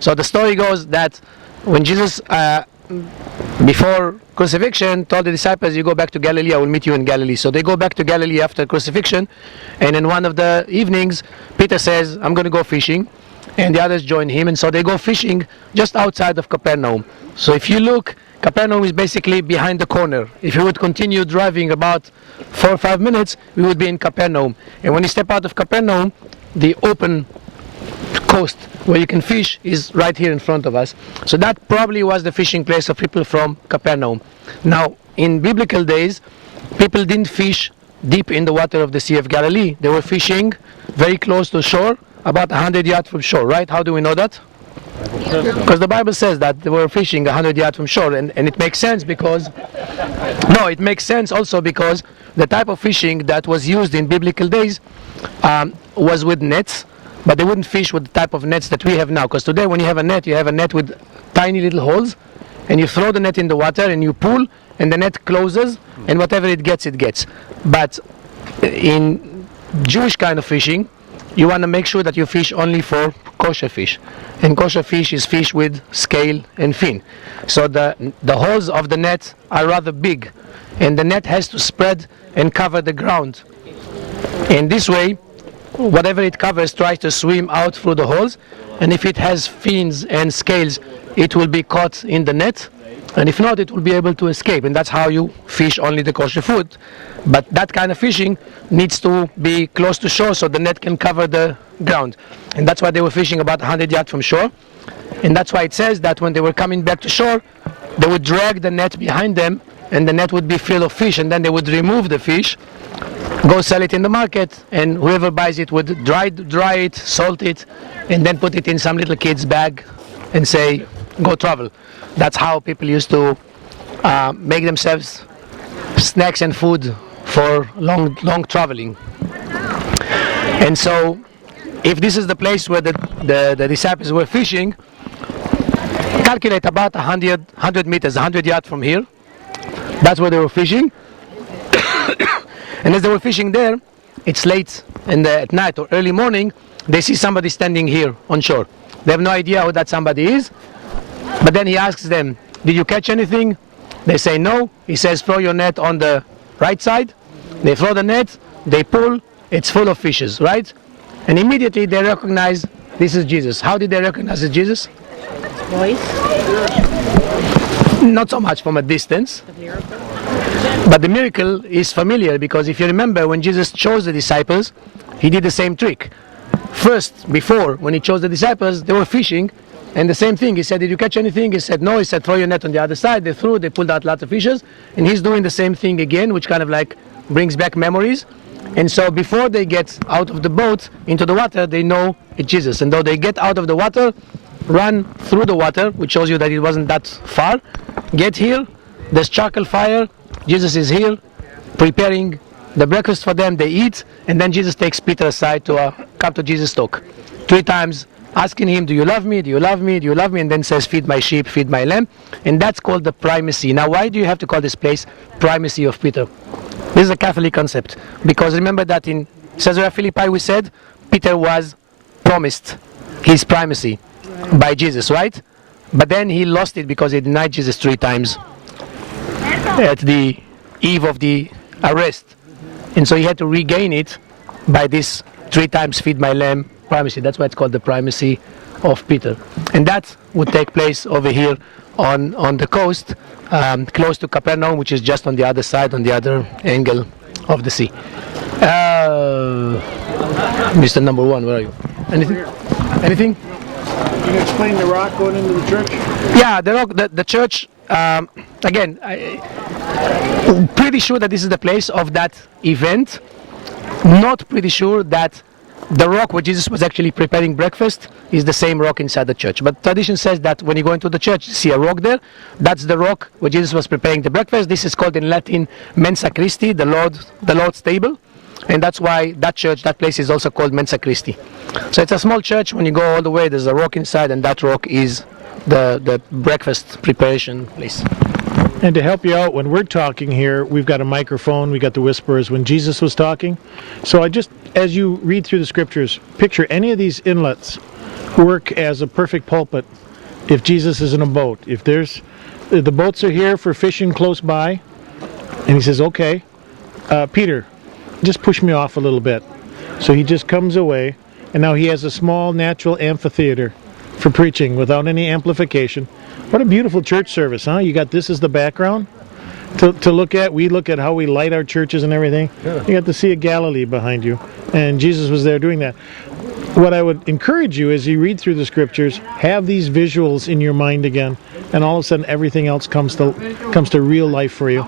So the story goes that when Jesus, before crucifixion, told the disciples, you go back to Galilee, I will meet you in Galilee. So they go back to Galilee after crucifixion, and in one of the evenings, Peter says, I'm going to go fishing, and the others join him, and so they go fishing just outside of Capernaum. So if you look, Capernaum is basically behind the corner. If you would continue driving about 4 or 5 minutes, we would be in Capernaum. And when you step out of Capernaum, the open coast where you can fish is right here in front of us. So that probably was the fishing place of people from Capernaum. Now, in biblical days, people didn't fish deep in the water of the Sea of Galilee. They were fishing very close to shore, about 100 yards from shore, right? How do we know that? Because the Bible says that they were fishing 100 yards from shore, and it makes sense because, no, it makes sense also because the type of fishing that was used in biblical days was with nets, but they wouldn't fish with the type of nets that we have now. Because today when you have a net with tiny little holes, and you throw the net in the water and you pull, and the net closes, and whatever it gets, it gets. But in Jewish kind of fishing, you want to make sure that you fish only for kosher fish. And kosher fish is fish with scale and fin. So the holes of the net are rather big, and the net has to spread and cover the ground. In this way, whatever it covers tries to swim out through the holes, and if it has fins and scales, it will be caught in the net, and if not, it will be able to escape. And that's how you fish only the kosher food. But that kind of fishing needs to be close to shore so the net can cover the ground. And that's why they were fishing about 100 yards from shore. And that's why it says that when they were coming back to shore, they would drag the net behind them, and the net would be filled of fish, and then they would remove the fish, go sell it in the market, and whoever buys it would dry it, salt it, and then put it in some little kid's bag and say, go travel. That's how people used to make themselves snacks and food for long traveling. And so if this is the place where the disciples were fishing, calculate about 100 meters, 100 yards from here. That's where they were fishing. And as they were fishing there, it's late at night or early morning, they see somebody standing here on shore. They have no idea who that somebody is. But then he asks them, did you catch anything? They say no. He says, throw your net on the right side. They throw the net, they pull, it's full of fishes, right? And immediately they recognize this is Jesus. How did they recognize it's Jesus? Voice? Not so much from a distance. The miracle? But the miracle is familiar, because if you remember when Jesus chose the disciples, he did the same trick. First, before, when he chose the disciples, they were fishing, and the same thing. He said, did you catch anything? He said, no. He said, throw your net on the other side. They threw, they pulled out lots of fishes, and he's doing the same thing again, which kind of like brings back memories. And so before they get out of the boat into the water, they know it's Jesus. And though they get out of the water, run through the water, which shows you that it wasn't that far, get here, there's charcoal fire, Jesus is here, preparing the breakfast for them, they eat, and then Jesus takes Peter aside to come to Jesus talk. 3 times asking him, do you love me, do you love me, do you love me, and then says, feed my sheep, feed my lamb. And that's called the primacy. Now why do you have to call this place Primacy of Peter? This is a Catholic concept, because remember that in Caesarea Philippi we said Peter was promised his primacy by Jesus, right? But then he lost it because he denied Jesus 3 times at the eve of the arrest. And so he had to regain it by this 3 times feed my lamb primacy. That's why it's called the Primacy of Peter. And that would take place over here on the coast, close to Capernaum, which is just on the other side, on the other angle of the sea. Mr. Number 1, where are you? Anything? Can you explain the rock going into the church? Yeah, the rock, the church, again, I'm pretty sure that this is the place of that event. Not pretty sure that the rock where Jesus was actually preparing breakfast is the same rock inside the church. But tradition says that when you go into the church, you see a rock there. That's the rock where Jesus was preparing the breakfast. This is called in Latin Mensa Christi, the Lord's table. And that's why that church, that place is also called Mensa Christi. So it's a small church. When you go all the way, there's a rock inside, and that rock is the breakfast preparation place. And to help you out, when we're talking here, we've got a microphone, we got the whisperers when Jesus was talking. So as you read through the scriptures, picture any of these inlets work as a perfect pulpit if Jesus is in a boat. If the boats are here for fishing close by, and he says, okay, Peter, just push me off a little bit. So he just comes away, and now he has a small natural amphitheater for preaching without any amplification. What a beautiful church service, huh? You got this as the background to look at. We look at how we light our churches and everything. Yeah. You got the Sea of Galilee behind you, and Jesus was there doing that. What I would encourage you as you read through the scriptures, have these visuals in your mind again, and all of a sudden everything else comes to real life for you.